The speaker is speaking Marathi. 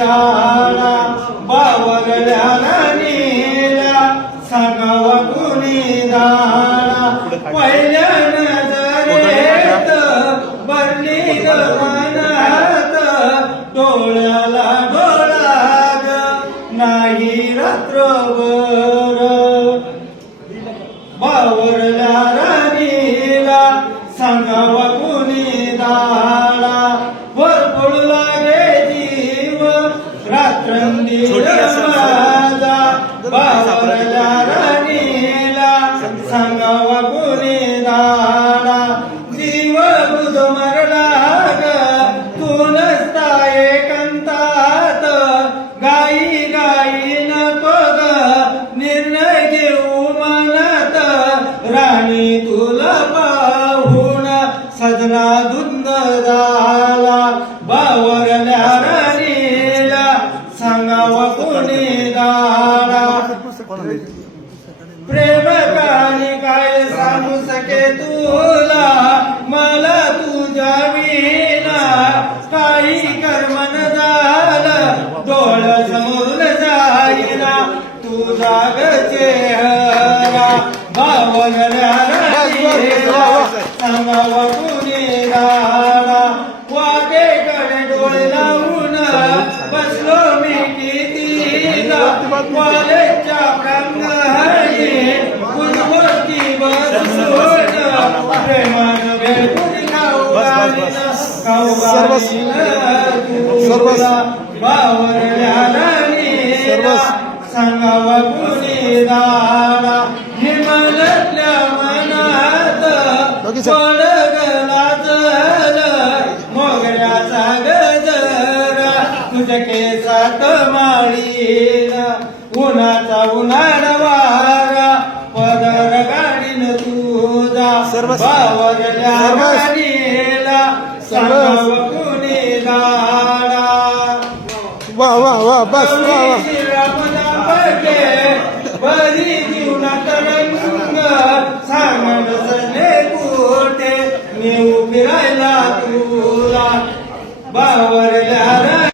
झाला बावरल्या राणीला सांगावा कुणी झाला पहिल्या नजरेत भरली ग मनात डोळ्याला डोळा ग नाही रात्रभर बावरल्या राणीला सांगावा कुणी झाला वर पडू लागे जीव रात्रंदिवस माझा बावरल्या राणीला सांगावा कुणी झाला जीव बुध मरला ग तू नसता एकांतात गाई गाई नको ग निर्णय घेऊ मनात राणी तुला पाहून सजना धुंद झाला बावरल्या राणीला सांगावा कुणी झाला प्रेम कानी काय सांगू सके तुला मला तुझ्या विना काही कर्मन झालं डोळ समोरून जाईना तुझा ग चेहरा बावरल्या राणीला सांगावा कुणी झाला वाटेकडे डोळे लावून बसलो मी कितीदा कॉलेजच्या प्रांगणी कुणबोती बसून प्रेमान भेटून खाऊ बावरल्या राणीला सांगावा कुणी झाला हिमालयातल्या मनात पडगला जल मोगऱ्याचा गजरा तुझ्या केसात माळीला उन्हाचा उन्हाळा वारा पदर गाडीन तुझा बावरल्या राणीला सांगावा कुणी झाला वाह वाह वाह बस वाह वाह श्रीरामना पडले बरी जीवनात रंग